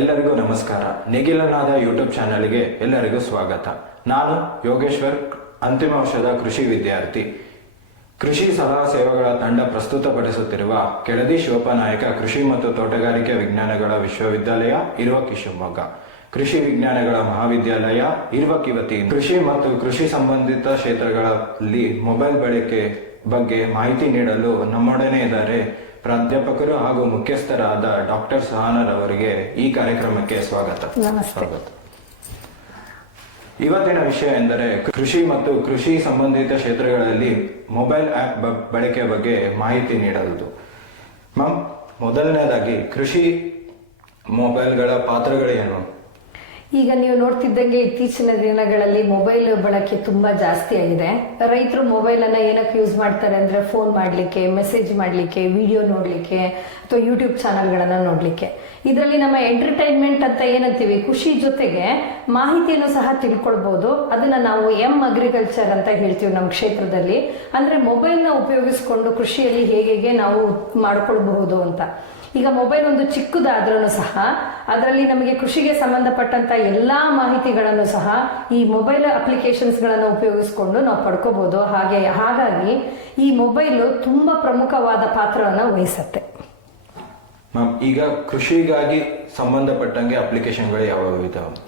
ಎಲ್ಲರಿಗೂ ನಮಸ್ಕಾರ. ನೇಗಿಲನಾದ ಯೂಟ್ಯೂಬ್ ಚಾನೆಲ್ಗೆ ಎಲ್ಲರಿಗೂ ಸ್ವಾಗತ. ನಾನು ಯೋಗೇಶ್ವರ್, ಅಂತಿಮ ವರ್ಷದ ಕೃಷಿ ವಿದ್ಯಾರ್ಥಿ. ಕೃಷಿ ಸಲಹಾ ಸೇವೆಗಳ ತಂಡ ಪ್ರಸ್ತುತಪಡಿಸುತ್ತಿರುವ ಕೆಳದಿ ಶಿವಪ್ಪನಾಯಕ ಕೃಷಿ ಮತ್ತು ತೋಟಗಾರಿಕೆ ವಿಜ್ಞಾನಗಳ ವಿಶ್ವವಿದ್ಯಾಲಯ ಇರುವಕ್ಕಿ ಶಿವಮೊಗ್ಗ, ಕೃಷಿ ವಿಜ್ಞಾನಗಳ ಮಹಾವಿದ್ಯಾಲಯ ಇರುವಕ್ಕಿ ವತಿಯಿಂದ ಕೃಷಿ ಮತ್ತು ಕೃಷಿ ಸಂಬಂಧಿತ ಕ್ಷೇತ್ರಗಳಲ್ಲಿ ಮೊಬೈಲ್ ಬಳಕೆ ಬಗ್ಗೆ ಮಾಹಿತಿ ನೀಡಲು ನಮ್ಮೊಡನೆ ಇದ್ದಾರೆ ಪ್ರಾಧ್ಯಾಪಕರು ಹಾಗೂ ಮುಖ್ಯಸ್ಥರಾದ ಡಾಕ್ಟರ್ ಸಹನರ್ ಅವರಿಗೆ ಈ ಕಾರ್ಯಕ್ರಮಕ್ಕೆ ಸ್ವಾಗತ. ಇವತ್ತಿನ ವಿಷಯ ಎಂದರೆ ಕೃಷಿ ಮತ್ತು ಕೃಷಿ ಸಂಬಂಧಿತ ಕ್ಷೇತ್ರಗಳಲ್ಲಿ ಮೊಬೈಲ್ ಆಪ್ ಬಳಕೆ ಬಗ್ಗೆ ಮಾಹಿತಿ ನೀಡುವುದು. ಮ್ಯಾಮ್, ಮೊದಲನೇದಾಗಿ ಕೃಷಿ ಮೊಬೈಲ್ಗಳ ಪಾತ್ರಗಳೇನು? ಈಗ ನೀವು ನೋಡ್ತಿದ್ದಂಗೆ ಇತ್ತೀಚಿನ ದಿನಗಳಲ್ಲಿ ಮೊಬೈಲ್ ಬಳಕೆ ತುಂಬಾ ಜಾಸ್ತಿ ಆಗಿದೆ. ರೈತರು ಮೊಬೈಲ್ ಅನ್ನ ಏನಕ್ಕೆ ಯೂಸ್ ಮಾಡ್ತಾರೆ ಅಂದ್ರೆ ಫೋನ್ ಮಾಡ್ಲಿಕ್ಕೆ, ಮೆಸೇಜ್ ಮಾಡ್ಲಿಕ್ಕೆ, ವಿಡಿಯೋ ನೋಡ್ಲಿಕ್ಕೆ ಅಥವಾ ಯೂಟ್ಯೂಬ್ ಚಾನಲ್ಗಳನ್ನ ನೋಡ್ಲಿಕ್ಕೆ. ಇದರಲ್ಲಿ ನಮ್ಮ ಎಂಟರ್ಟೈನ್ಮೆಂಟ್ ಅಂತ ಏನಂತೀವಿ, ಖುಷಿ ಜೊತೆಗೆ ಮಾಹಿತಿಯನ್ನು ಸಹ ತಿಳ್ಕೊಳ್ಬಹುದು. ಅದನ್ನ ನಾವು ಅಗ್ರಿಕಲ್ಚರ್ ಅಂತ ಹೇಳ್ತೀವಿ ನಮ್ಮ ಕ್ಷೇತ್ರದಲ್ಲಿ. ಅಂದ್ರೆ ಮೊಬೈಲ್ ನ ಉಪಯೋಗಿಸಿಕೊಂಡು ಕೃಷಿಯಲ್ಲಿ ಹೇಗೆ ನಾವು ಮಾಡ್ಕೊಳ್ಬಹುದು ಅಂತ. ಈಗ ಮೊಬೈಲ್ ಒಂದು ಚಿಕ್ಕದಾದ್ರೂ ಸಹ ಅದರಲ್ಲಿ ನಮಗೆ ಕೃಷಿಗೆ ಸಂಬಂಧಪಟ್ಟಂತ ಎಲ್ಲಾ ಮಾಹಿತಿಗಳನ್ನು ಸಹ ಈ ಮೊಬೈಲ್ ಅಪ್ಲಿಕೇಶನ್ಸ್ ಗಳನ್ನು ಉಪಯೋಗಿಸಿಕೊಂಡು ನಾವು ಪಡ್ಕೋಬಹುದು. ಹಾಗಾಗಿ ಈ ಮೊಬೈಲ್ ತುಂಬಾ ಪ್ರಮುಖವಾದ ಪಾತ್ರವನ್ನು ವಹಿಸುತ್ತೆ. ಈಗ ಕೃಷಿಗಾಗಿ ಸಂಬಂಧಪಟ್ಟಂಗೆ ಅಪ್ಲಿಕೇಶನ್ಗಳು ಯಾವ ಇದಾವೆ?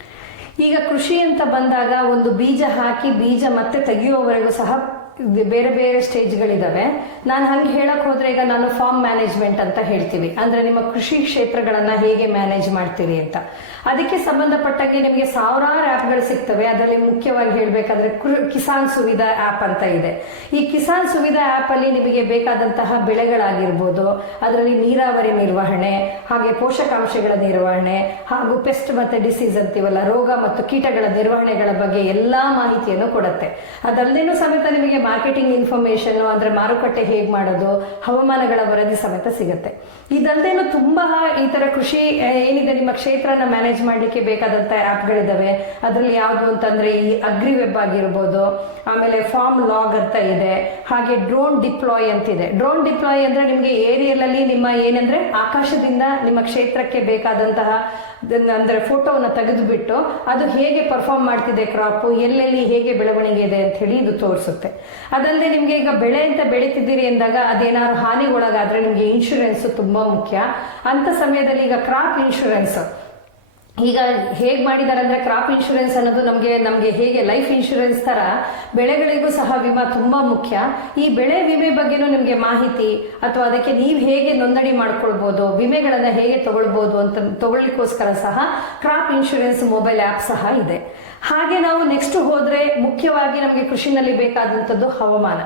ಈಗ ಕೃಷಿ ಅಂತ ಬಂದಾಗ ಒಂದು ಬೀಜ ಹಾಕಿ ಬೀಜ ಮತ್ತೆ ತೆಗೆಯುವವರೆಗೂ ಸಹ ಬೇರೆ ಬೇರೆ ಸ್ಟೇಜ್ಗಳಿದಾವೆ. ನಾನು ಹಂಗೆ ಹೇಳಕ್ ಹೋದ್ರೆ ಈಗ ನಾನು ಫಾರ್ಮ್ ಮ್ಯಾನೇಜ್ಮೆಂಟ್ ಅಂತ ಹೇಳ್ತೀವಿ, ಅಂದ್ರೆ ನಿಮ್ಮ ಕೃಷಿ ಕ್ಷೇತ್ರಗಳನ್ನ ಹೇಗೆ ಮ್ಯಾನೇಜ್ ಮಾಡ್ತೀರಿ ಅಂತ. ಅದಕ್ಕೆ ಸಂಬಂಧಪಟ್ಟಂಗೆ ನಿಮಗೆ ಸಾವಿರಾರು ಆ್ಯಪ್ಗಳು ಸಿಗ್ತವೆ. ಅದರಲ್ಲಿ ಮುಖ್ಯವಾಗಿ ಹೇಳ್ಬೇಕಾದ್ರೆ ಕಿಸಾನ್ ಸುವಿಧಾ ಆ್ಯಪ್ ಅಂತ ಇದೆ. ಈ ಕಿಸಾನ್ ಸುವಿಧಾ ಆ್ಯಪ್ ಅಲ್ಲಿ ನಿಮಗೆ ಬೇಕಾದಂತಹ ಬೆಳೆಗಳಾಗಿರ್ಬೋದು, ಅದರಲ್ಲಿ ನೀರಾವರಿ ನಿರ್ವಹಣೆ, ಹಾಗೆ ಪೋಷಕಾಂಶಗಳ ನಿರ್ವಹಣೆ, ಹಾಗೂ ಪೆಸ್ಟ್ ಮತ್ತೆ ಡಿಸೀಸ್ ಅಂತೀವಲ್ಲ, ರೋಗ ಮತ್ತು ಕೀಟಗಳ ನಿರ್ವಹಣೆಗಳ ಬಗ್ಗೆ ಎಲ್ಲಾ ಮಾಹಿತಿಯನ್ನು ಕೊಡುತ್ತೆ. ಅದಲ್ಲದೇನು ಸಮೇತ ನಿಮಗೆ ಮಾರ್ಕೆಟಿಂಗ್ ಇನ್ಫಾರ್ಮೇಶನ್ ಅಂದ್ರೆ ಮಾರುಕಟ್ಟೆ ಹೇಗ್ ಮಾಡೋದು, ಹವಾಮಾನಗಳ ವರದಿ ಸಮೇತ ಸಿಗುತ್ತೆ. ಇದಲ್ಲದೇನು ತುಂಬಾ ಈ ತರ ಕೃಷಿ ಏನಿದೆ ನಿಮ್ಮ ಕ್ಷೇತ್ರನ ಮ್ಯಾನೇಜ್ ಮಾಡ್ಲಿಕ್ಕೆ ಬೇಕಾದಂತ ಆ್ಯಪ್ಗಳಿದಾವೆ. ಅದರಲ್ಲಿ ಯಾವುದು ಅಂತಂದ್ರೆ ಈ ಅಗ್ರಿ ವೆಬ್ ಆಗಿರ್ಬೋದು, ಆಮೇಲೆ ಫಾರ್ಮ್ ಲಾಗ್ ಅಂತ ಇದೆ, ಹಾಗೆ ಡ್ರೋನ್ ಡಿಪ್ಲಾಯ್ ಅಂತಿದೆ. ಡ್ರೋನ್ ಡಿಪ್ಲಾಯ್ ಅಂದ್ರೆ ನಿಮ್ಗೆ ಏರಿಯಲ್ ಅಲ್ಲಿ ನಿಮ್ಮ ಏನಂದ್ರೆ ಆಕಾಶದಿಂದ ನಿಮ್ಮ ಕ್ಷೇತ್ರಕ್ಕೆ ಬೇಕಾದಂತಹ ಅಂದ್ರೆ ಫೋಟೋವನ್ನ ತೆಗೆದುಬಿಟ್ಟು ಅದು ಹೇಗೆ ಪರ್ಫಾರ್ಮ್ ಮಾಡ್ತಿದೆ ಕ್ರಾಪ್, ಎಲ್ಲೆಲ್ಲಿ ಹೇಗೆ ಬೆಳವಣಿಗೆ ಇದೆ ಅಂತ ಹೇಳಿ ಇದು ತೋರಿಸುತ್ತೆ. ಅದಲ್ಲದೆ ನಿಮ್ಗೆ ಈಗ ಬೆಳೆ ಅಂತ ಬೆಳೀತಿದ್ದೀರಿ ಎಂದಾಗ ಅದೇನಾದ್ರು ಹಾನಿಗೊಳಗಾದ್ರೆ ನಿಮ್ಗೆ ಇನ್ಶೂರೆನ್ಸ್ ತುಂಬಾ ಮುಖ್ಯ. ಅಂತ ಸಮಯದಲ್ಲಿ ಈಗ ಕ್ರಾಪ್ ಇನ್ಶೂರೆನ್ಸ್ ಈಗ ಹೇಗ್ ಮಾಡಿದಾರೆ ಅಂದ್ರೆ, ಕ್ರಾಪ್ ಇನ್ಶೂರೆನ್ಸ್ ಅನ್ನೋದು ನಮ್ಗೆ ಹೇಗೆ ಲೈಫ್ ಇನ್ಶೂರೆನ್ಸ್ ತರ ಬೆಳೆಗಳಿಗೂ ಸಹ ವಿಮಾ ತುಂಬಾ ಮುಖ್ಯ. ಈ ಬೆಳೆ ವಿಮೆ ಬಗ್ಗೆನೂ ನಿಮ್ಗೆ ಮಾಹಿತಿ ಅಥವಾ ಅದಕ್ಕೆ ನೀವು ಹೇಗೆ ನೋಂದಣಿ ಮಾಡ್ಕೊಳ್ಬಹುದು, ವಿಮೆಗಳನ್ನ ಹೇಗೆ ತಗೊಳ್ಬಹುದು ಅಂತ ತಗೊಳ್ಳಿಕ್ಕೋಸ್ಕರ ಸಹ ಕ್ರಾಪ್ ಇನ್ಶೂರೆನ್ಸ್ ಮೊಬೈಲ್ ಆ್ಯಪ್ ಸಹ ಇದೆ. ಹಾಗೆ ನಾವು ನೆಕ್ಸ್ಟ್ ಹೋದ್ರೆ ಮುಖ್ಯವಾಗಿ ನಮಗೆ ಕೃಷಿನಲ್ಲಿ ಬೇಕಾದಂಥದ್ದು ಹವಾಮಾನ.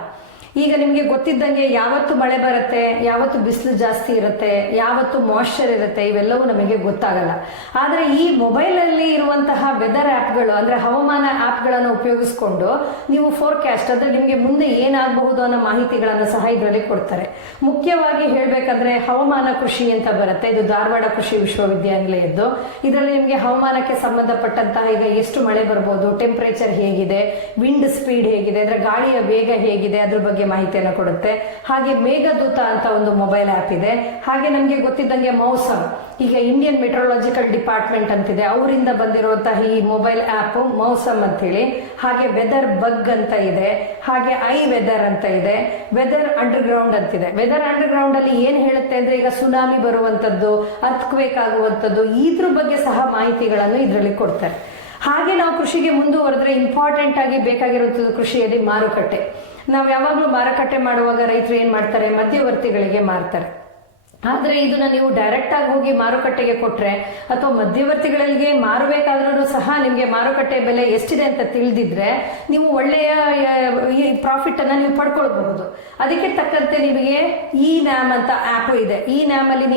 ಈಗ ನಿಮ್ಗೆ ಗೊತ್ತಿದ್ದಂಗೆ ಯಾವತ್ತು ಮಳೆ ಬರುತ್ತೆ, ಯಾವತ್ತು ಬಿಸಿಲು ಜಾಸ್ತಿ ಇರುತ್ತೆ, ಯಾವತ್ತು ಮಾಯ್ಶ್ಚರ್ ಇರುತ್ತೆ, ಇವೆಲ್ಲವೂ ನಮಗೆ ಗೊತ್ತಾಗಲ್ಲ. ಆದ್ರೆ ಈ ಮೊಬೈಲ್ ಅಲ್ಲಿ ಇರುವಂತಹ ವೆದರ್ ಆ್ಯಪ್ಗಳು ಅಂದ್ರೆ ಹವಾಮಾನ ಆ್ಯಪ್ಗಳನ್ನು ಉಪಯೋಗಿಸ್ಕೊಂಡು ನೀವು ಫೋರ್ಕಾಸ್ಟ್ ಅಂದ್ರೆ ನಿಮ್ಗೆ ಮುಂದೆ ಏನಾಗಬಹುದು ಅನ್ನೋ ಮಾಹಿತಿಗಳನ್ನು ಸಹ ಇದರಲ್ಲಿ ಕೊಡ್ತಾರೆ. ಮುಖ್ಯವಾಗಿ ಹೇಳ್ಬೇಕಂದ್ರೆ ಹವಾಮಾನ ಕೃಷಿ ಅಂತ ಬರುತ್ತೆ, ಇದು ಧಾರವಾಡ ಕೃಷಿ ವಿಶ್ವವಿದ್ಯಾನಿಲಯದ್ದು. ಇದರಲ್ಲಿ ನಿಮ್ಗೆ ಹವಾಮಾನಕ್ಕೆ ಸಂಬಂಧಪಟ್ಟಂತಹ ಈಗ ಎಷ್ಟು ಮಳೆ ಬರ್ಬೋದು, ಟೆಂಪರೇಚರ್ ಹೇಗಿದೆ, ವಿಂಡ್ ಸ್ಪೀಡ್ ಹೇಗಿದೆ ಅಂದ್ರೆ ಗಾಳಿಯ ವೇಗ ಹೇಗಿದೆ ಅದ್ರ ಬಗ್ಗೆ ಮಾಹಿತಿಯನ್ನು ಕೊಡುತ್ತೆ. ಹಾಗೆ ಮೇಘದೂತ ಅಂತ ಒಂದು ಮೊಬೈಲ್ ಆ್ಯಪ್ ಇದೆ. ಹಾಗೆ ನಮ್ಗೆ ಗೊತ್ತಿದ್ದಂಗೆ ಮೌಸಮ್, ಈಗ ಇಂಡಿಯನ್ ಮೆಟ್ರೋಲಾಜಿಕಲ್ ಡಿಪಾರ್ಟ್ಮೆಂಟ್ ಅಂತಿದೆ, ಅವರಿಂದ ಬಂದಿರುವಂತಹ ಈ ಮೊಬೈಲ್ ಆ್ಯಪ್ ಮೌಸಮ್ ಅಂತ ಹೇಳಿ. ಹಾಗೆ ವೆದರ್ ಬಗ್ ಅಂತ ಇದೆ, ಹಾಗೆ ಐ ವೆದರ್ ಅಂತ ಇದೆ, ವೆದರ್ ಅಂಡರ್ ಗ್ರೌಂಡ್ ಅಂತಿದೆ. ವೆದರ್ ಅಂಡರ್ ಗ್ರೌಂಡ್ ಅಲ್ಲಿ ಏನ್ ಹೇಳುತ್ತೆ ಅಂದ್ರೆ ಈಗ ಸುನಾಮಿ ಬರುವಂತದ್ದು, ಅರ್ಥಕ್ವೇಕ್ ಆಗುವಂತದ್ದು, ಇದ್ರ ಬಗ್ಗೆ ಸಹ ಮಾಹಿತಿಗಳನ್ನು ಇದರಲ್ಲಿ ಕೊಡ್ತಾರೆ. ಹಾಗೆ ನಾವು ಕೃಷಿಗೆ ಮುಂದುವರೆದ್ರೆ ಇಂಪಾರ್ಟೆಂಟ್ ಆಗಿ ಬೇಕಾಗಿರುವಂಥದ್ದು ಕೃಷಿಯಲ್ಲಿ ಮಾರುಕಟ್ಟೆ. ನಾವು ಯಾವಾಗಲೂ ಮಾರುಕಟ್ಟೆ ಮಾಡುವಾಗ ರೈತರು ಏನ್ ಮಾಡ್ತಾರೆ, ಮಧ್ಯವರ್ತಿಗಳಿಗೆ ಮಾರ್ತಾರೆ. ಆದ್ರೆ ಇದನ್ನ ನೀವು ಡೈರೆಕ್ಟ್ ಆಗಿ ಹೋಗಿ ಮಾರುಕಟ್ಟೆಗೆ ಕೊಟ್ರೆ ಅಥವಾ ಮಧ್ಯವರ್ತಿಗಳಿಗೆ ಮಾರಬೇಕಾದ್ರೂ ಸಹ ನಿಮ್ಗೆ ಮಾರುಕಟ್ಟೆ ಬೆಲೆ ಎಷ್ಟಿದೆ ಅಂತ ತಿಳಿದಿದ್ರೆ ನೀವು ಒಳ್ಳೆಯ ಪ್ರಾಫಿಟ್ ಅನ್ನ ನೀವು ಪಡ್ಕೊಳ್ಬಹುದು. ಅದಕ್ಕೆ ತಕ್ಕಂತೆ ನಿಮಗೆ ಈ ನ್ಯಾಮ್ ಅಂತ ಆಪ್ ಇದೆ. ಈ ನ್ಯಾಮ್ ಅಲ್ಲಿ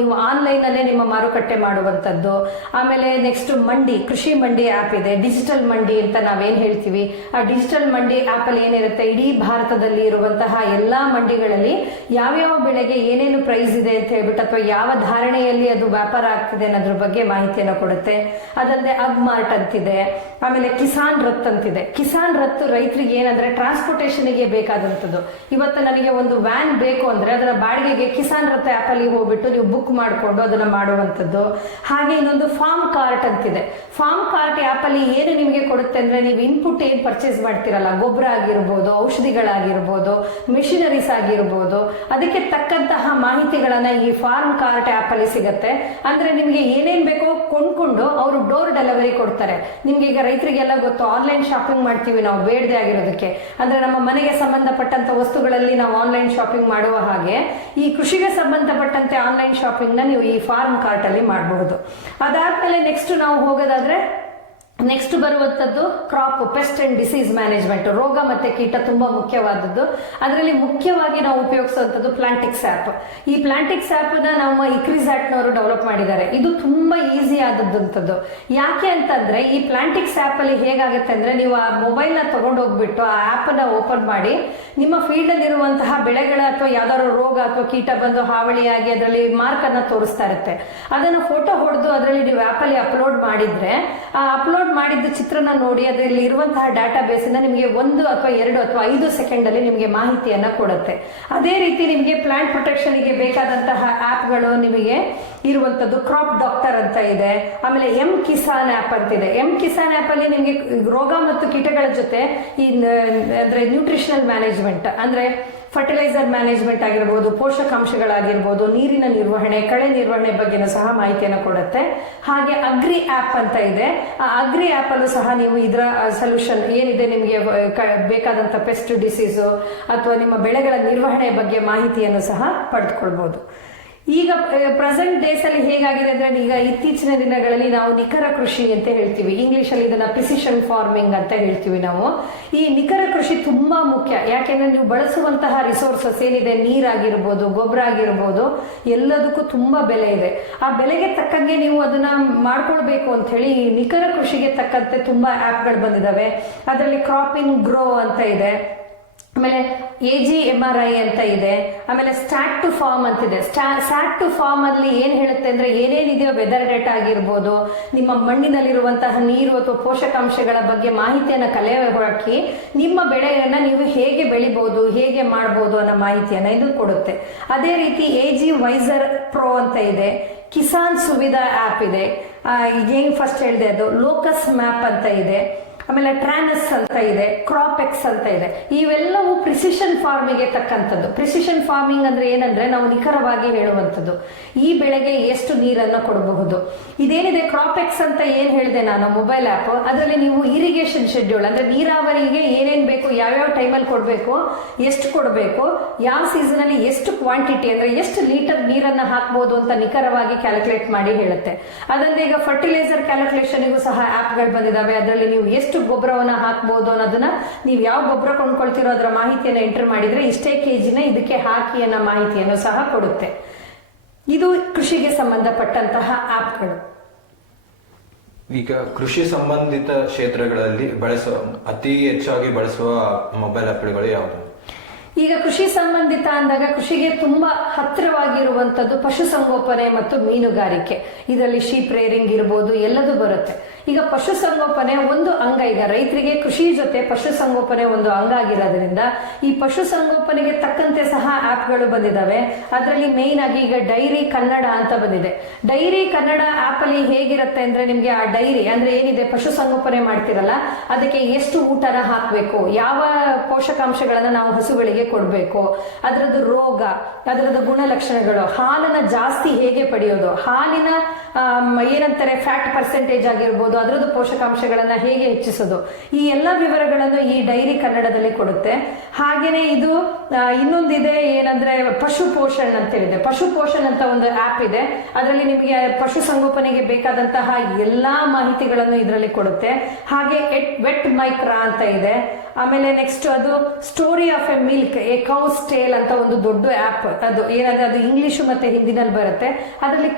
ನೀವು ಆನ್ಲೈನ್ ಅಲ್ಲೇ ನಿಮ್ಮ ಮಾರುಕಟ್ಟೆ ಮಾಡುವಂತದ್ದು. ಆಮೇಲೆ ನೆಕ್ಸ್ಟ್ ಮಂಡಿ, ಕೃಷಿ ಮಂಡಿ ಆಪ್ ಇದೆ, ಡಿಜಿಟಲ್ ಮಂಡಿ ಅಂತ ನಾವೇನ್ ಹೇಳ್ತೀವಿ. ಆ ಡಿಜಿಟಲ್ ಮಂಡಿ ಆಪ್ ಅಲ್ಲಿ ಏನಿರುತ್ತೆ, ಇಡೀ ಭಾರತದಲ್ಲಿ ಇರುವಂತಹ ಎಲ್ಲಾ ಮಂಡಿಗಳಲ್ಲಿ ಯಾವ್ಯಾವ ಬೆಳೆಗೆ ಏನೇನು ಪ್ರೈಸ್ ಇದೆ ಅಂತ ಹೇಳ್ಬಿಟ್ಟು ಅಥವಾ ಯಾವ ಧಾರಣೆಯಲ್ಲಿ ಅದು ವ್ಯಾಪಾರ ಆಗ್ತಿದೆ ಅನ್ನೋದ್ರ ಬಗ್ಗೆ ಮಾಹಿತಿಯನ್ನು ಕೊಡುತ್ತೆ. ಅದಲ್ಲದೆ ಅಗ್ ಮಾರ್ಟ್ ಅಂತಿದೆ, ಆಮೇಲೆ ಕಿಸಾನ್ ರತ್ ಅಂತಿದೆ. ಕಿಸಾನ್ ರತ್ ರೈತರಿಗೆ ಏನಂದ್ರೆ ಟ್ರಾನ್ಸ್ಪೋರ್ಟೇಷನ್ಗೆ ಬೇಕಾದಂಥದ್ದು. ಇವತ್ತು ನನಗೆ ಒಂದು ವ್ಯಾನ್ ಬೇಕು ಅಂದ್ರೆ ಅದನ್ನ ಬಾಡಿಗೆಗೆ ಕಿಸಾನ್ ರತ್ ಆಪ್ ಅಲ್ಲಿ ಹೋಗ್ಬಿಟ್ಟು ನೀವು ಬುಕ್ ಮಾಡಿಕೊಂಡು ಅದನ್ನ ಮಾಡುವಂಥದ್ದು. ಹಾಗೆ ಇನ್ನೊಂದು ಫಾರ್ಮ್ ಕಾರ್ಟ್ ಅಂತಿದೆ. ಫಾರ್ಮ್ ಕಾರ್ಟ್ ಆಪ್ ಅಲ್ಲಿ ಏನು ನಿಮಗೆ ಕೊಡುತ್ತೆ ಅಂದ್ರೆ ನೀವು ಇನ್ಪುಟ್ ಏನ್ ಪರ್ಚೇಸ್ ಮಾಡ್ತಿರಲ್ಲ, ಗೊಬ್ಬರ ಆಗಿರ್ಬೋದು, ಔಷಧಿಗಳಾಗಿರ್ಬೋದು, ಮಿಷಿನರೀಸ್ ಆಗಿರ್ಬೋದು, ಅದಕ್ಕೆ ತಕ್ಕಂತಹ ಮಾಹಿತಿಗಳನ್ನ ಈ ಫಾರ್ಮ್ ಕಾರ್ಟ್ ಆಪ್ ಅಲ್ಲಿ ಸಿಗುತ್ತೆ. ಅಂದ್ರೆ ನಿಮಗೆ ಏನೇನ್ ಬೇಕೋ ಕೊಂಡ್ಕೊಂಡು ಅವರು ಡೋರ್ ಡೆಲಿವರಿ ಕೊಡ್ತಾರೆ. ನಿಮ್ಗೆ ಈಗ ರೈತರಿಗೆಲ್ಲ ಗೊತ್ತು, ಆನ್ಲೈನ್ ಶಾಪಿಂಗ್ ಮಾಡ್ತೀವಿ ನಾವು ಬೇಡದೆ ಆಗಿರೋದಕ್ಕೆ. ಅಂದ್ರೆ ನಮ್ಮ ಮನೆಗೆ ಸಂಬಂಧಪಟ್ಟಂತ ವಸ್ತುಗಳಲ್ಲಿ ನಾವು ಆನ್ಲೈನ್ ಶಾಪಿಂಗ್ ಮಾಡುವ ಹಾಗೆ ಈ ಕೃಷಿಗೆ ಸಂಬಂಧಪಟ್ಟಂತೆ ಆನ್ಲೈನ್ ಶಾಪಿಂಗ್ ನ ನೀವು ಈ ಫಾರ್ಮ್ ಕಾರ್ಟ್ ಅಲ್ಲಿ ಮಾಡಬಹುದು. ಅದಾದ್ಮೇಲೆ ನೆಕ್ಸ್ಟ್ ನಾವು ಹೋಗೋದಾದ್ರೆ ನೆಕ್ಸ್ಟ್ ಬರುವಂತದ್ದು crop pest and disease management. ರೋಗ ಮತ್ತೆ ಕೀಟ ತುಂಬಾ ಮುಖ್ಯವಾದದ್ದು. ಅದರಲ್ಲಿ ಮುಖ್ಯವಾಗಿ ನಾವು ಉಪಯೋಗಿಸುವಂತದ್ದು ಪ್ಲಾಂಟಿಕ್ಸ್ ಆಪ್. ಈ ಪ್ಲಾಂಟಿಕ್ಸ್ ಆಪ್ ನ ನಮ್ಮ ಇಕ್ರಿಸಾಟ್ನವರು ಡೆವಲಪ್ ಮಾಡಿದ್ದಾರೆ. ಇದು ತುಂಬಾ ಈಸಿ ಆದದ್ದಂಥದ್ದು. ಯಾಕೆ ಅಂತಂದ್ರೆ ಈ ಪ್ಲಾಂಟಿಕ್ಸ್ ಆಪ್ ಅಲ್ಲಿ ಹೇಗಾಗುತ್ತೆ ಅಂದ್ರೆ ನೀವು ಆ ಮೊಬೈಲ್ ನ ತಗೊಂಡು ಹೋಗ್ಬಿಟ್ಟು ಆ ಆಪ್ ನ ಓಪನ್ ಮಾಡಿ ನಿಮ್ಮ ಫೀಲ್ಡ್ ಅಲ್ಲಿ ಇರುವಂತಹ ಬೆಳೆಗಳ ಅಥವಾ ಯಾವ್ದಾದ್ರು ರೋಗ ಅಥವಾ ಕೀಟ ಬಂದು ಹಾವಳಿಯಾಗಿ ಅದರಲ್ಲಿ ಮಾರ್ಕ್ ಅನ್ನ ತೋರಿಸ್ತಾ ಇರುತ್ತೆ. ಅದನ್ನ ಫೋಟೋ ಹೊಡೆದು ಅದರಲ್ಲಿ ನೀವು ಆಪ್ ಅಲ್ಲಿ ಅಪ್ಲೋಡ್ ಮಾಡಿದ್ರೆ ಆ ಅಪ್ಲೋಡ್ ಮಾಡಿದ್ದ ಚಿತ್ರನ ನೋಡಿ ಅದರಲ್ಲಿ ಇರುವಂತಹ ಡಾಟಾ ಬೇಸ್ ಇಂದ ನಿಮಗೆ 1 ಅಥವಾ 2 ಅಥವಾ 5 ಸೆಕೆಂಡ್ ಅಲ್ಲಿ ನಿಮಗೆ ಮಾಹಿತಿಯನ್ನ ಕೊಡುತ್ತೆ. ಅದೇ ರೀತಿ ನಿಮಗೆ ಪ್ಲಾಂಟ್ ಪ್ರೊಟೆಕ್ಷನ್ ಗೆ ಬೇಕಾದಂತಹ ಆಪ್ಗಳು ನಿಮಗೆ ಇರುವಂತದ್ದು ಕ್ರಾಪ್ ಡಾಕ್ಟರ್ ಅಂತ ಇದೆ. ಆಮೇಲೆ ಎಂ ಕಿಸಾನ್ ಆಪ್ ಅಂತಿದೆ. ಎಂ ಕಿಸಾನ್ ಆಪ್ ಅಲ್ಲಿ ನಿಮಗೆ ರೋಗ ಮತ್ತು ಕೀಟಗಳ ಜೊತೆ ಈ ಅಂದ್ರೆ ನ್ಯೂಟ್ರಿಷನಲ್ ಮ್ಯಾನೇಜ್ಮೆಂಟ್ ಅಂದ್ರೆ ಫರ್ಟಿಲೈಸರ್ ಮ್ಯಾನೇಜ್ಮೆಂಟ್ ಆಗಿರ್ಬೋದು, ಪೋಷಕಾಂಶಗಳಾಗಿರ್ಬೋದು, ನೀರಿನ ನಿರ್ವಹಣೆ, ಕಳೆ ನಿರ್ವಹಣೆ ಬಗ್ಗೆನೂ ಸಹ ಮಾಹಿತಿಯನ್ನು ಕೊಡುತ್ತೆ. ಹಾಗೆ ಅಗ್ರಿ ಆಪ್ ಅಂತ ಇದೆ. ಆ ಅಗ್ರಿ ಆಪ್ ಅಲ್ಲೂ ಸಹ ನೀವು ಇದರ ಸೊಲ್ಯೂಷನ್ ಏನಿದೆ ನಿಮಗೆ ಬೇಕಾದಂತ ಪೆಸ್ಟ್ ಡಿಸೀಸು ಅಥವಾ ನಿಮ್ಮ ಬೆಳೆಗಳ ನಿರ್ವಹಣೆ ಬಗ್ಗೆ ಮಾಹಿತಿಯನ್ನು ಸಹ ಪಡೆದುಕೊಳ್ಬಹುದು. ಈಗ ಪ್ರೆಸೆಂಟ್ ಡೇಸ್ ಅಲ್ಲಿ ಹೇಗಾಗಿದೆ ಅಂದ್ರೆ ಈಗ ಇತ್ತೀಚಿನ ದಿನಗಳಲ್ಲಿ ನಾವು ನಿಖರ ಕೃಷಿ ಅಂತ ಹೇಳ್ತೀವಿ. ಇಂಗ್ಲಿಷ್ ಅಲ್ಲಿ ಇದನ್ನ ಪ್ರಿಸಿಷನ್ ಫಾರ್ಮಿಂಗ್ ಅಂತ ಹೇಳ್ತೀವಿ ನಾವು. ಈ ನಿಖರ ಕೃಷಿ ತುಂಬಾ ಮುಖ್ಯ. ಯಾಕೆಂದ್ರೆ ನೀವು ಬಳಸುವಂತಹ ರಿಸೋರ್ಸಸ್ ಏನಿದೆ, ನೀರಾಗಿರ್ಬೋದು, ಗೊಬ್ಬರ ಆಗಿರ್ಬೋದು, ಎಲ್ಲದಕ್ಕೂ ತುಂಬಾ ಬೆಲೆ ಇದೆ. ಆ ಬೆಲೆಗೆ ತಕ್ಕಂಗೆ ನೀವು ಅದನ್ನ ಮಾಡ್ಕೊಳ್ಬೇಕು ಅಂತ ಹೇಳಿ ಈ ನಿಖರ ಕೃಷಿಗೆ ತಕ್ಕಂತೆ ತುಂಬಾ ಆಪ್ಗಳು ಬಂದಿದಾವೆ. ಅದರಲ್ಲಿ ಕ್ರಾಪ್ ಇನ್ ಗ್ರೋ ಅಂತ ಇದೆ, ಆಮೇಲೆ AGMRI ಅಂತ ಇದೆ, ಆಮೇಲೆ ಸ್ಟಾಟ್ ಟು ಫಾರ್ಮ್ ಅಂತಿದೆ. ಸ್ಟಾಟ್ ಟು ಫಾರ್ಮ್ ಅಲ್ಲಿ ಏನ್ ಹೇಳುತ್ತೆ ಅಂದ್ರೆ ಏನೇನಿದೆಯೋ ವೆದರ್ ಡೇಟಾ ಆಗಿರ್ಬೋದು, ನಿಮ್ಮ ಮಣ್ಣಿನಲ್ಲಿರುವಂತಹ ನೀರು ಅಥವಾ ಪೋಷಕಾಂಶಗಳ ಬಗ್ಗೆ ಮಾಹಿತಿಯನ್ನ ಕಲೆ ಹಾಕಿ ನಿಮ್ಮ ಬೆಳೆಯನ್ನ ನೀವು ಹೇಗೆ ಬೆಳಿಬಹುದು, ಹೇಗೆ ಮಾಡಬಹುದು ಅನ್ನೋ ಮಾಹಿತಿಯನ್ನ ಇದು ಕೊಡುತ್ತೆ. ಅದೇ ರೀತಿ AG ವೈಸರ್ ಪ್ರೋ ಅಂತ ಇದೆ, ಕಿಸಾನ್ ಸುವಿಧಾ ಆಪ್ ಇದೆ, ಏನ್ ಫಸ್ಟ್ ಹೇಳಿದೆ ಅದು ಲೋಕಸ್ ಮ್ಯಾಪ್ ಅಂತ ಇದೆ, ಆಮೇಲೆ ಟ್ರಾನಸ್ ಅಂತ ಇದೆ, ಕ್ರಾಪ್ ಎಕ್ಸ್ ಅಂತ ಇದೆ. ಇವೆಲ್ಲವೂ ಪ್ರಿಸಿಷನ್ ಫಾರ್ಮಿಗೆ ತಕ್ಕಂಥದ್ದು. ಪ್ರಿಸಿಷನ್ ಫಾರ್ಮಿಂಗ್ ಅಂದ್ರೆ ಏನಂದ್ರೆ ನಾವು ನಿಖರವಾಗಿ ಹೇಳುವಂಥದ್ದು ಈ ಬೆಳೆಗೆ ಎಷ್ಟು ನೀರನ್ನು ಕೊಡಬಹುದು. ಇದೇನಿದೆ ಕ್ರಾಪ್ ಎಕ್ಸ್ ಅಂತ ಏನ್ ಹೇಳಿದೆ ನಾನು, ಮೊಬೈಲ್ ಆಪ್, ಅದರಲ್ಲಿ ನೀವು ಇರಿಗೇಷನ್ ಶೆಡ್ಯೂಲ್ ಅಂದ್ರೆ ನೀರಾವರಿಗೆ ಏನೇನ್ ಬೇಕು, ಯಾವ್ಯಾವ ಟೈಮಲ್ಲಿ ಕೊಡಬೇಕು, ಎಷ್ಟು ಕೊಡಬೇಕು, ಯಾವ ಸೀಸನ್ ಅಲ್ಲಿ ಎಷ್ಟು ಕ್ವಾಂಟಿಟಿ ಅಂದ್ರೆ ಎಷ್ಟು ಲೀಟರ್ ನೀರನ್ನ ಹಾಕ್ಬಹುದು ಅಂತ ನಿಖರವಾಗಿ ಕ್ಯಾಲ್ಕುಲೇಟ್ ಮಾಡಿ ಹೇಳುತ್ತೆ. ಅದಲ್ಲದೆ ಈಗ ಫರ್ಟಿಲೈಸರ್ ಕ್ಯಾಲ್ಕುಲೇಷನ್ಗೂ ಸಹ ಆಪ್ಗಳು ಬಂದಿದಾವೆ. ಅದರಲ್ಲಿ ನೀವು ಎಷ್ಟು ಗೊಬ್ಬರವನ್ನ ಹಾಕಬಹುದು ಅನ್ನೋದನ್ನ ನೀವು ಯಾವ ಗೊಬ್ಬರ ಕೊಂಡ್ಕೊಳ್ತಿರೋ ಅದರ ಮಾಹಿತಿಯನ್ನು ಎಂಟರ್ ಮಾಡಿದ್ರೆ ಇಷ್ಟೇ ಕೆಜಿನ ಇದಕ್ಕೆ ಹಾಕಿ ಅನ್ನೋ ಮಾಹಿತಿಯನ್ನು ಸಹ ಕೊಡುತ್ತೆ. ಇದು ಕೃಷಿಗೆ ಸಂಬಂಧಪಟ್ಟಂತಹ ಆಪ್ಗಳು. ಈಗ ಕೃಷಿ ಸಂಬಂಧಿತ ಕ್ಷೇತ್ರಗಳಲ್ಲಿ ಅತಿ ಹೆಚ್ಚಾಗಿ ಬಳಸುವ ಮೊಬೈಲ್ ಆಪ್ಗಳು ಯಾವುದು? ಈಗ ಕೃಷಿ ಸಂಬಂಧಿತ ಅಂದಾಗ ಕೃಷಿಗೆ ತುಂಬಾ ಹತ್ತಿರವಾಗಿರುವಂತದ್ದು ಪಶುಸಂಗೋಪನೆ ಮತ್ತು ಮೀನುಗಾರಿಕೆ. ಇದರಲ್ಲಿ ಶೀಪ್ ರೇರಿಂಗ್ ಇರ್ಬೋದು, ಎಲ್ಲದೂ ಬರುತ್ತೆ. ಈಗ ಪಶುಸಂಗೋಪನೆ ಒಂದು ಅಂಗ. ಈಗ ರೈತರಿಗೆ ಕೃಷಿ ಜೊತೆ ಪಶುಸಂಗೋಪನೆ ಒಂದು ಅಂಗ ಆಗಿರೋದ್ರಿಂದ ಈ ಪಶುಸಂಗೋಪನೆಗೆ ತಕ್ಕಂತೆ ಸಹ ಆಪ್ಗಳು ಬಂದಿದ್ದಾವೆ. ಅದರಲ್ಲಿ ಮೇನ್ ಆಗಿ ಈಗ ಡೈರಿ ಕನ್ನಡ ಅಂತ ಬಂದಿದೆ. ಡೈರಿ ಕನ್ನಡ ಆಪ್ ಅಲ್ಲಿ ಹೇಗಿರುತ್ತೆ ಅಂದ್ರೆ ನಿಮ್ಗೆ ಆ ಡೈರಿ ಅಂದ್ರೆ ಏನಿದೆ ಪಶುಸಂಗೋಪನೆ ಮಾಡ್ತಿರಲ್ಲ ಅದಕ್ಕೆ ಎಷ್ಟು ಊಟನ ಹಾಕ್ಬೇಕು, ಯಾವ ಪೋಷಕಾಂಶಗಳನ್ನ ನಾವು ಹಸುಗಳಿಗೆ ಕೊಡ್ಬೇಕು, ಅದರದ್ದು ರೋಗ, ಅದರದ್ದು ಗುಣಲಕ್ಷಣಗಳು, ಹಾಲನ್ನ ಜಾಸ್ತಿ ಹೇಗೆ ಪಡೆಯೋದು, ಹಾಲಿನ ಏನಂತಾರೆ ಫ್ಯಾಟ್ ಪರ್ಸೆಂಟೇಜ್ ಆಗಿರ್ಬೋದು, ಅದರದ್ದು ಪೋಷಕಾಂಶಗಳನ್ನ ಹೇಗೆ ಹೆಚ್ಚಿಸೋದು, ಈ ಎಲ್ಲ ವಿವರಗಳನ್ನು ಈ ಡೈರಿ ಕನ್ನಡದಲ್ಲಿ ಕೊಡುತ್ತೆ. ಹಾಗೇನೆ ಇದು ಇನ್ನೊಂದಿದೆ ಏನಂದ್ರೆ ಪಶು ಪೋಷಣ್ ಅಂತ ಹೇಳಿದೆ. ಪಶು ಪೋಷಣ್ ಅಂತ ಒಂದು ಆಪ್ ಇದೆ. ಅದರಲ್ಲಿ ನಿಮಗೆ ಪಶು ಸಂಗೋಪನೆಗೆ ಬೇಕಾದಂತಹ ಎಲ್ಲಾ ಮಾಹಿತಿಗಳನ್ನು ಇದರಲ್ಲಿ ಕೊಡುತ್ತೆ. ಹಾಗೆ ವೆಟ್ ಮೈಕ್ರಾ ಅಂತ ಇದೆ. ಆಮೇಲೆ ನೆಕ್ಸ್ಟ್ ಅದು story of a milk a cow's tale ಅಂತ ಒಂದು ದೊಡ್ಡ ಆ್ಯಪ್. ಅದು ಏನಂದ್ರೆ ಅದು ಇಂಗ್ಲಿಷ್ ಮತ್ತೆ ಹಿಂದಿನಲ್ಲಿ ಬರುತ್ತೆ. ಅದರಲ್ಲಿ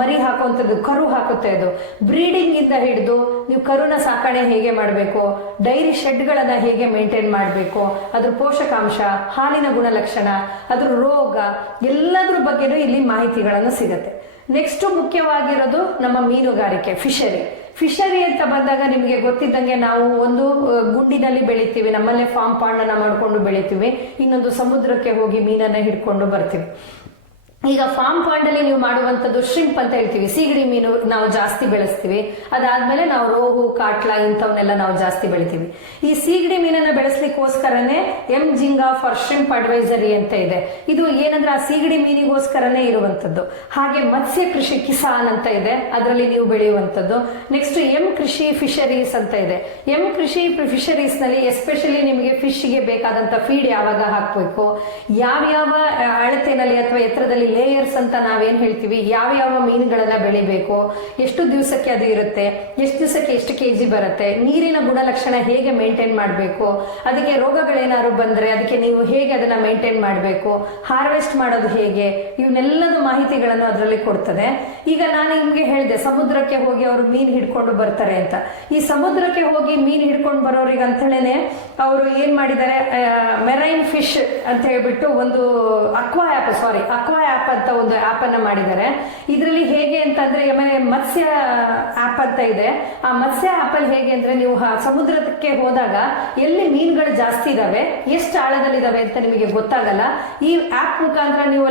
ಮರಿ ಹಾಕುವಂಥದ್ದು, ಕರು ಹಾಕುತ್ತೆ. ಅದು ಬ್ರೀಡಿಂಗ್ ಇಂದ ಹಿಡಿದು ನೀವು ಕರುನ ಸಾಕಣೆ ಹೇಗೆ ಮಾಡಬೇಕು, ಡೈರಿ ಶೆಡ್ಗಳನ್ನ ಹೇಗೆ ಮೇಂಟೈನ್ ಮಾಡಬೇಕು, ಅದ್ರ ಪೋಷಕಾಂಶ, ಹಾಲಿನ ಗುಣಲಕ್ಷಣ, ಅದ್ರ ರೋಗ, ಎಲ್ಲದ್ರ ಬಗ್ಗೆನೂ ಇಲ್ಲಿ ಮಾಹಿತಿಗಳನ್ನು ಸಿಗುತ್ತೆ. ನೆಕ್ಸ್ಟ್ ಮುಖ್ಯವಾಗಿರೋದು ನಮ್ಮ ಮೀನುಗಾರಿಕೆ, ಫಿಶರಿ ಅಂತ ಬಂದಾಗ ನಿಮಗೆ ಗೊತ್ತಿದ್ದಂಗೆ ನಾವು ಒಂದು ಗುಂಡಿನಲ್ಲಿ ಬೆಳಿತೀವಿ, ನಮ್ಮಲ್ಲೇ ಫಾರ್ಮ್ ಪಾಂಡನ್ನ ಮಾಡ್ಕೊಂಡು ಬೆಳಿತೀವಿ, ಇನ್ನೊಂದು ಸಮುದ್ರಕ್ಕೆ ಹೋಗಿ ಮೀನನ್ನ ಹಿಡ್ಕೊಂಡು ಬರ್ತೀವಿ. ಈಗ ಫಾರ್ಮ್ ಪಾಂಡಲ್ಲಿ ನೀವು ಮಾಡುವಂಥದ್ದು ಶ್ರಿಂಪ್ ಅಂತ ಹೇಳ್ತೀವಿ, ಸೀಗಡಿ ಮೀನು ನಾವು ಜಾಸ್ತಿ ಬೆಳೆಸ್ತೀವಿ. ಅದಾದ್ಮೇಲೆ ನಾವು ರೋಹು, ಕಾಟ್ಲಾ ಇಂಥವನ್ನೆಲ್ಲ ನಾವು ಜಾಸ್ತಿ ಬೆಳಿತೀವಿ. ಈ ಸೀಗಡಿ ಮೀನನ್ನ ಬೆಳೆಸ್ಲಿಕ್ಕೋಸ್ಕರನೇ ಜಿಂಗಾ ಫಾರ್ ಶ್ರಿಂಪ್ ಅಡ್ವೈಸರಿ ಅಂತ ಇದೆ. ಇದು ಏನಂದ್ರೆ ಆ ಸೀಗಡಿ ಮೀನಿಗೋಸ್ಕರನೇ ಇರುವಂತದ್ದು. ಹಾಗೆ ಮತ್ಸ್ಯ ಕೃಷಿ ಕಿಸಾನ್ ಅಂತ ಇದೆ, ಅದರಲ್ಲಿ ನೀವು ಬೆಳೆಯುವಂಥದ್ದು. ನೆಕ್ಸ್ಟ್ ಕೃಷಿ ಫಿಶರೀಸ್ ಅಂತ ಇದೆ. ಕೃಷಿ ಫಿಶರೀಸ್ ನಲ್ಲಿ ಎಸ್ಪೆಷಲಿ ನಿಮಗೆ ಫಿಶ್ಗೆ ಬೇಕಾದಂತ ಫೀಡ್ ಯಾವಾಗ ಹಾಕ್ಬೇಕು, ಯಾವ್ಯಾವ ಅಳತೆನಲ್ಲಿ ಅಥವಾ ಎತ್ತರದಲ್ಲಿ ಲೇಯರ್ಸ್ ಅಂತ ನಾವೇನ್ ಹೇಳ್ತೀವಿ, ಯಾವ ಮೀನುಗಳನ್ನ ಬೆಳಿಬೇಕು, ಎಷ್ಟು ದಿವಸಕ್ಕೆ ಅದು ಇರುತ್ತೆ, ಎಷ್ಟು ದಿವಸಕ್ಕೆ ಎಷ್ಟು ಕೆಜಿ ಬರುತ್ತೆ, ನೀರಿನ ಗುಣಲಕ್ಷಣ ಹೇಗೆ ಮೇಂಟೈನ್ ಮಾಡಬೇಕು, ಅದಕ್ಕೆ ರೋಗಗಳೇನಾದ್ರು ಬಂದ್ರೆ ಅದಕ್ಕೆ ನೀವು ಹೇಗೆ ಅದನ್ನ ಮೇಂಟೈನ್ ಮಾಡಬೇಕು, ಹಾರ್ವೆಸ್ಟ್ ಮಾಡೋದು ಹೇಗೆ, ಇವನ್ನೆಲ್ಲದ ಮಾಹಿತಿಗಳನ್ನು ಅದರಲ್ಲಿ ಕೊಡ್ತದೆ. ಈಗ ನಾನು ನಿಮ್ಗೆ ಹೇಳಿದೆ ಸಮುದ್ರಕ್ಕೆ ಹೋಗಿ ಅವರು ಮೀನು ಹಿಡ್ಕೊಂಡು ಬರ್ತಾರೆ ಅಂತ. ಈ ಸಮುದ್ರಕ್ಕೆ ಹೋಗಿ ಮೀನು ಹಿಡ್ಕೊಂಡು ಬರೋರಿಗೆ ಅಂತೇಳಿ ಅವರು ಏನ್ ಮಾಡಿದ್ದಾರೆ, ಮೆರೈನ್ ಫಿಶ್ ಅಂತ ಹೇಳ್ಬಿಟ್ಟು ಒಂದು ಅಕ್ವಾ ಆ್ಯಪ್ ಅಂತ ಒಂದು ಆ್ಯಪ್ ಅನ್ನ ಮಾಡಿದ್ದಾರೆ. ಇದರಲ್ಲಿ ಹೇಗೆ ಅಂತಂದ್ರೆ ಆಮೇಲೆ ಮತ್ಸ್ಯ ಆ್ಯಪ್ ಅಂತ ಇದೆ. ಆ ಮತ್ಸ್ಯ ಆ್ಯಪ್ ಅಲ್ಲಿ ಹೇಗೆ ಅಂದ್ರೆ ನೀವು ಸಮುದ್ರಕ್ಕೆ ಹೋದಾಗ ಎಲ್ಲಿ ಮೀನುಗಳು ಜಾಸ್ತಿ ಇದಾವೆ, ಎಷ್ಟು ಆಳದಲ್ಲಿದ್ದಾವೆ ಅಂತ ನಿಮಗೆ ಗೊತ್ತಾಗಲ್ಲ. ಈ ಆ್ಯಪ್ ಮುಖಾಂತರ ನೀವು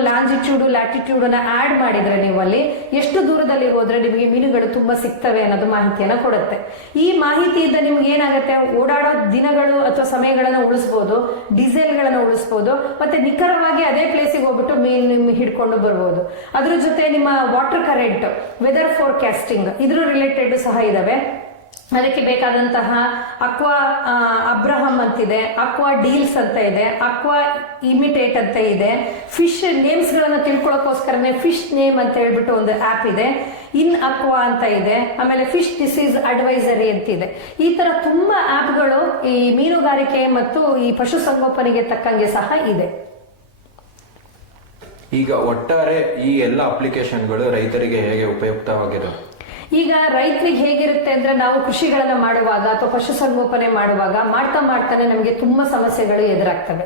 ಲ್ಯಾಟಿಟ್ಯೂಡ್ ಅನ್ನ ಆಡ್ ಮಾಡಿದ್ರೆ ನೀವು ಅಲ್ಲಿ ಎಷ್ಟು ದೂರದಲ್ಲಿ ಹೋದ್ರೆ ನಿಮಗೆ ಮೀನುಗಳು ತುಂಬಾ ಸಿಗ್ತವೆ ಅನ್ನೋದು ಮಾಹಿತಿಯನ್ನ ಕೊಡುತ್ತೆ. ಈ ಮಾಹಿತಿಯಿಂದ ನಿಮ್ಗೆ ಏನಾಗುತ್ತೆ, ಓಡಾಡೋ ದಿನಗಳು ಅಥವಾ ಸಮಯಗಳನ್ನ ಉಳಿಸಬಹುದು, ಡೀಸೆಲ್ಗಳನ್ನ ಉಳಿಸಬಹುದು, ಮತ್ತೆ ನಿಖರವಾಗಿ ಅದೇ ಪ್ಲೇಸಿಗೆ ಹೋಗ್ಬಿಟ್ಟು ಮೀನು ಹಿಡ್ಕೊಂಡು ಬರ್ಬೋದು. ಅದ್ರ ಜೊತೆ ನಿಮ್ಮ ವಾಟರ್ ಕರೆಂಟ್, ವೆದರ್ ಫೋರ್ಕಾಸ್ಟಿಂಗ್ ಇದ್ರ ರಿಲೇಟೆಡ್ ಸಹ ಇದಾವೆ. ಅದಕ್ಕೆ ಬೇಕಾದಂತಹ ಅಕ್ವಾ ಅಬ್ರಹಂ ಅಂತಿದೆ, ಅಕ್ವಾ ಡೀಲ್ಸ್ ಅಂತ ಇದೆ, ಅಕ್ವಾ ಇಮಿಟೇಟ್ ಅಂತ ಇದೆ. ಫಿಶ್ ನೇಮ್ಸ್ ಗಳನ್ನ ತಿಳ್ಕೊಳ್ಳೋಕೋಸ್ಕರನೇ ಫಿಶ್ ನೇಮ್ ಅಂತ ಹೇಳ್ಬಿಟ್ಟು ಒಂದು ಆ್ಯಪ್ ಇದೆ. ಅಕ್ವಾ ಅಂತ ಇದೆ. ಆಮೇಲೆ ಫಿಶ್ ಡಿಸೀಸ್ ಅಡ್ವೈಸರಿ ಅಂತಿದೆ. ಈ ತರ ತುಂಬಾ ಆ್ಯಪ್ಗಳು ಈ ಮೀನುಗಾರಿಕೆ ಮತ್ತು ಈ ಪಶುಸಂಗೋಪನೆಗೆ ತಕ್ಕಂಗೆ ಸಹ ಇದೆ. ಈಗ ಒಟ್ಟಾರೆ ಈ ಎಲ್ಲ ಅಪ್ಲಿಕೇಶನ್ಗಳು ರೈತರಿಗೆ ಹೇಗೆ ಉಪಯುಕ್ತವಾಗಿದೆ? ಈಗ ರೈತರಿಗೆ ಹೇಗಿರುತ್ತೆ ಅಂದ್ರೆ, ನಾವು ಕೃಷಿಗಳನ್ನ ಮಾಡುವಾಗ ಅಥವಾ ಪಶುಸಂಗೋಪನೆ ಮಾಡುವಾಗ ಮಾಡ್ತಾನೆ ನಮಗೆ ತುಂಬಾ ಸಮಸ್ಯೆಗಳು ಎದುರಾಗ್ತವೆ.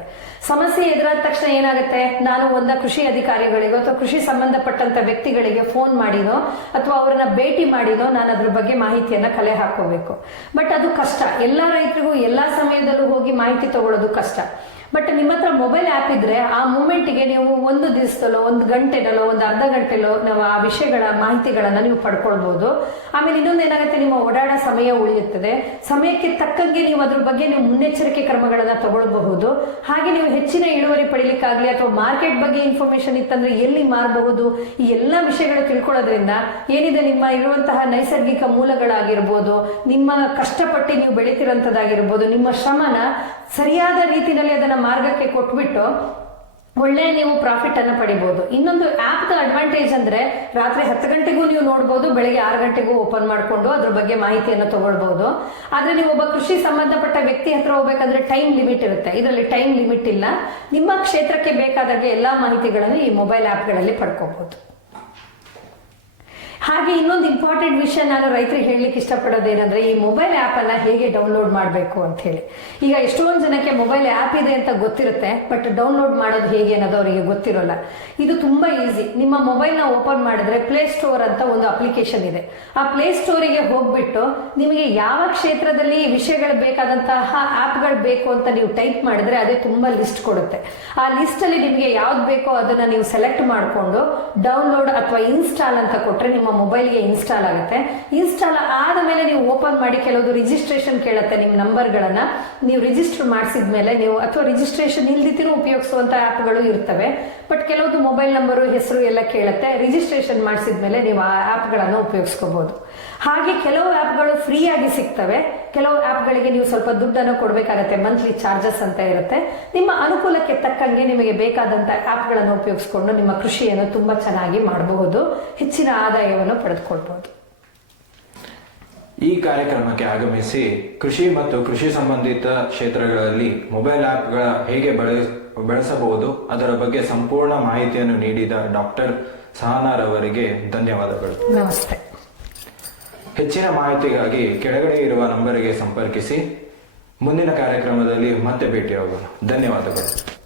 ಸಮಸ್ಯೆ ಎದುರಾದ ತಕ್ಷಣ ಏನಾಗುತ್ತೆ, ನಾನು ಒಂದು ಕೃಷಿ ಅಧಿಕಾರಿಗಳಿಗೋ ಅಥವಾ ಕೃಷಿ ಸಂಬಂಧಪಟ್ಟಂತ ವ್ಯಕ್ತಿಗಳಿಗೆ ಫೋನ್ ಮಾಡಿನೋ ಅಥವಾ ಅವ್ರನ್ನ ಭೇಟಿ ಮಾಡಿನೋ ನಾನು ಅದ್ರ ಬಗ್ಗೆ ಮಾಹಿತಿಯನ್ನ ಕಲೆ ಹಾಕೋಬೇಕು. ಬಟ್ ಅದು ಕಷ್ಟ. ಎಲ್ಲಾ ರೈತರಿಗೂ ಎಲ್ಲಾ ಸಮಯದಲ್ಲೂ ಹೋಗಿ ಮಾಹಿತಿ ತಗೊಳ್ಳೋದು ಕಷ್ಟ. ಬಟ್ ನಿಮ್ಮ ಹತ್ರ ಮೊಬೈಲ್ ಆ್ಯಪ್ ಇದ್ರೆ ಆ ಮೂಮೆಂಟ್ಗೆ ನೀವು ಒಂದು ದಿವಸದಲ್ಲೋ, ಒಂದು ಗಂಟೆನಲ್ಲೋ, ಒಂದು ಅರ್ಧ ಗಂಟೆಲೋ ನಾವು ಆ ವಿಷಯಗಳ ಮಾಹಿತಿಗಳನ್ನ ನೀವು ಪಡ್ಕೊಳ್ಬಹುದು. ಆಮೇಲೆ ಇನ್ನೊಂದು ಏನಾಗುತ್ತೆ, ನಿಮ್ಮ ಓಡಾಡೋ ಸಮಯ ಉಳಿಯುತ್ತದೆ. ಸಮಯಕ್ಕೆ ತಕ್ಕಂಗೆ ನೀವು ಅದ್ರ ಬಗ್ಗೆ ನೀವು ಮುನ್ನೆಚ್ಚರಿಕೆ ಕ್ರಮಗಳನ್ನ ತಗೊಳ್ಬಹುದು. ಹಾಗೆ ನೀವು ಹೆಚ್ಚಿನ ಇಳುವರಿ ಪಡಿಲಿಕ್ಕಾಗ್ಲಿ ಅಥವಾ ಮಾರ್ಕೆಟ್ ಬಗ್ಗೆ ಇನ್ಫಾರ್ಮೇಶನ್ ಇತ್ತಂದ್ರೆ ಎಲ್ಲಿ ಮಾರಬಹುದು, ಈ ಎಲ್ಲಾ ವಿಷಯಗಳು ತಿಳ್ಕೊಳ್ಳೋದ್ರಿಂದ ಏನಿದೆ, ನಿಮ್ಮ ಇರುವಂತಹ ನೈಸರ್ಗಿಕ ಮೂಲಗಳಾಗಿರ್ಬೋದು, ನಿಮ್ಮ ಕಷ್ಟಪಟ್ಟು ನೀವು ಬೆಳಿತಿರೋಂಥದ್ದಾಗಿರ್ಬೋದು, ನಿಮ್ಮ ಶ್ರಮನ ಸರಿಯಾದ ರೀತಿಯಲ್ಲಿ ಅದನ್ನ ಮಾರ್ಗಕ್ಕೆ ಕೊಟ್ಬಿಟ್ಟು ಒಳ್ಳೆ ನೀವು ಪ್ರಾಫಿಟ್ ಅನ್ನ ಪಡಿಬಹುದು. ಇನ್ನೊಂದು ಆಪ್ ಅಡ್ವಾಂಟೇಜ್ ಅಂದ್ರೆ ರಾತ್ರಿ 10 ಗಂಟೆಗೂ ನೀವು ನೋಡಬಹುದು, ಬೆಳಗ್ಗೆ 6 ಗಂಟೆಗೂ ಓಪನ್ ಮಾಡ್ಕೊಂಡು ಅದ್ರ ಬಗ್ಗೆ ಮಾಹಿತಿಯನ್ನು ತಗೊಳ್ಬಹುದು. ಆದ್ರೆ ನೀವು ಒಬ್ಬ ಕೃಷಿ ಸಂಬಂಧಪಟ್ಟ ವ್ಯಕ್ತಿ ಹತ್ರ ಹೋಗ್ಬೇಕಂದ್ರೆ ಟೈಮ್ ಲಿಮಿಟ್ ಇರುತ್ತೆ. ಇದರಲ್ಲಿ ಟೈಮ್ ಲಿಮಿಟ್ ಇಲ್ಲ. ನಿಮ್ಮ ಕ್ಷೇತ್ರಕ್ಕೆ ಬೇಕಾದಾಗೆ ಎಲ್ಲಾ ಮಾಹಿತಿಗಳನ್ನು ಈ ಮೊಬೈಲ್ ಆಪ್ಗಳಲ್ಲಿ ಪಡ್ಕೋಬಹುದು. ಹಾಗೆ ಇನ್ನೊಂದು ಇಂಪಾರ್ಟೆಂಟ್ ವಿಷಯ ನಾನು ರೈತರಿಗೆ ಹೇಳಲಿಕ್ಕೆ ಇಷ್ಟಪಡೋದೇನಂದ್ರೆ, ಈ ಮೊಬೈಲ್ ಆ್ಯಪ್ ಅನ್ನ ಹೇಗೆ ಡೌನ್ಲೋಡ್ ಮಾಡಬೇಕು ಅಂತ ಹೇಳಿ. ಈಗ ಎಷ್ಟೊಂದು ಜನಕ್ಕೆ ಮೊಬೈಲ್ ಆ್ಯಪ್ ಇದೆ ಅಂತ ಗೊತ್ತಿರುತ್ತೆ, ಬಟ್ ಡೌನ್ಲೋಡ್ ಮಾಡೋದು ಹೇಗೆ ಅನ್ನೋದು ಅವರಿಗೆ ಗೊತ್ತಿರೋಲ್ಲ. ಇದು ತುಂಬಾ ಈಸಿ. ನಿಮ್ಮ ಮೊಬೈಲ್ನ ಓಪನ್ ಮಾಡಿದ್ರೆ ಪ್ಲೇ ಸ್ಟೋರ್ ಅಂತ ಒಂದು ಅಪ್ಲಿಕೇಶನ್ ಇದೆ. ಆ ಪ್ಲೇ ಸ್ಟೋರಿಗೆ ಹೋಗ್ಬಿಟ್ಟು ನಿಮಗೆ ಯಾವ ಕ್ಷೇತ್ರದಲ್ಲಿ ವಿಷಯಗಳು ಬೇಕಾದಂತಹ ಆ್ಯಪ್ಗಳು ಬೇಕು ಅಂತ ನೀವು ಟೈಪ್ ಮಾಡಿದ್ರೆ ಅದೇ ತುಂಬಾ ಲಿಸ್ಟ್ ಕೊಡುತ್ತೆ. ಆ ಲಿಸ್ಟ್ ಅಲ್ಲಿ ನಿಮಗೆ ಯಾವ್ದು ಬೇಕೋ ಅದನ್ನ ನೀವು ಸೆಲೆಕ್ಟ್ ಮಾಡಿಕೊಂಡು ಡೌನ್ಲೋಡ್ ಅಥವಾ ಇನ್ಸ್ಟಾಲ್ ಅಂತ ಕೊಟ್ರೆ ನಿಮ್ಮ ಮೊಬೈಲ್ಗೆ ಇನ್ಸ್ಟಾಲ್ ಆಗುತ್ತೆ. ಇನ್ಸ್ಟಾಲ್ ಆದ ಮೇಲೆ ನೀವು ಓಪನ್ ಮಾಡಿ ಕೆಲವೊಂದು ರಿಜಿಸ್ಟ್ರೇಷನ್ ಕೇಳುತ್ತೆ. ನಿಮ್ಮ ನಂಬರ್ಗಳನ್ನ ನೀವು ರಿಜಿಸ್ಟರ್ ಮಾಡಿಸಿದ್ಮೇಲೆ ನೀವು ಅಥವಾ ರಿಜಿಸ್ಟ್ರೇಷನ್ ಇಲ್ದಿತ್ತಿನೂ ಉಪಯೋಗಿಸುವಂತ ಆ್ಯಪ್ಗಳು ಇರ್ತವೆ. ಬಟ್ ಕೆಲವೊಂದು ಮೊಬೈಲ್ ನಂಬರು, ಹೆಸರು ಎಲ್ಲ ಕೇಳುತ್ತೆ. ರಿಜಿಸ್ಟ್ರೇಷನ್ ಮಾಡಿಸಿದ್ಮೇಲೆ ನೀವು ಆ ಆ್ಯಪ್ಗಳನ್ನು ಉಪಯೋಗಿಸ್ಕೋಬಹುದು. ಹಾಗೆ ಕೆಲವು ಆ್ಯಪ್ಗಳು ಫ್ರೀ ಆಗಿ ಸಿಗ್ತವೆ, ಕೆಲವು ಆ್ಯಪ್ಗಳಿಗೆ ನೀವು ಸ್ವಲ್ಪ ದುಡ್ಡನ್ನು ಕೊಡಬೇಕಾಗತ್ತೆ. ಮಂತ್ಲಿ ಚಾರ್ಜಸ್ ಅಂತ ಇರುತ್ತೆ. ನಿಮ್ಮ ಅನುಕೂಲಕ್ಕೆ ತಕ್ಕಂಗೆ ನಿಮಗೆ ಬೇಕಾದಂತ ಆ್ಯಪ್ಗಳನ್ನು ಉಪಯೋಗಿಸ್ಕೊಂಡು ನಿಮ್ಮ ಕೃಷಿಯನ್ನು ತುಂಬಾ ಚೆನ್ನಾಗಿ ಮಾಡಬಹುದು, ಹೆಚ್ಚಿನ ಆದಾಯವನ್ನು ಪಡೆದುಕೊಳ್ಬಹುದು. ಈ ಕಾರ್ಯಕ್ರಮಕ್ಕೆ ಆಗಮಿಸಿ ಕೃಷಿ ಮತ್ತು ಕೃಷಿ ಸಂಬಂಧಿತ ಕ್ಷೇತ್ರಗಳಲ್ಲಿ ಮೊಬೈಲ್ ಆ್ಯಪ್ಗಳ ಹೇಗೆ ಬಳಸಬಹುದು ಅದರ ಬಗ್ಗೆ ಸಂಪೂರ್ಣ ಮಾಹಿತಿಯನ್ನು ನೀಡಿದ ಡಾಕ್ಟರ್ ಸಹನಾರವರಿಗೆ ಧನ್ಯವಾದಗಳು. ನಮಸ್ತೆ. ಹೆಚ್ಚಿನ ಮಾಹಿತಿಗಾಗಿ ಕೆಳಗಡೆ ಇರುವ ನಂಬರಿಗೆ ಸಂಪರ್ಕಿಸಿ. ಮುಂದಿನ ಕಾರ್ಯಕ್ರಮದಲ್ಲಿ ಮತ್ತೆ ಭೇಟಿಯಾಗೋಣ. ಧನ್ಯವಾದಗಳು.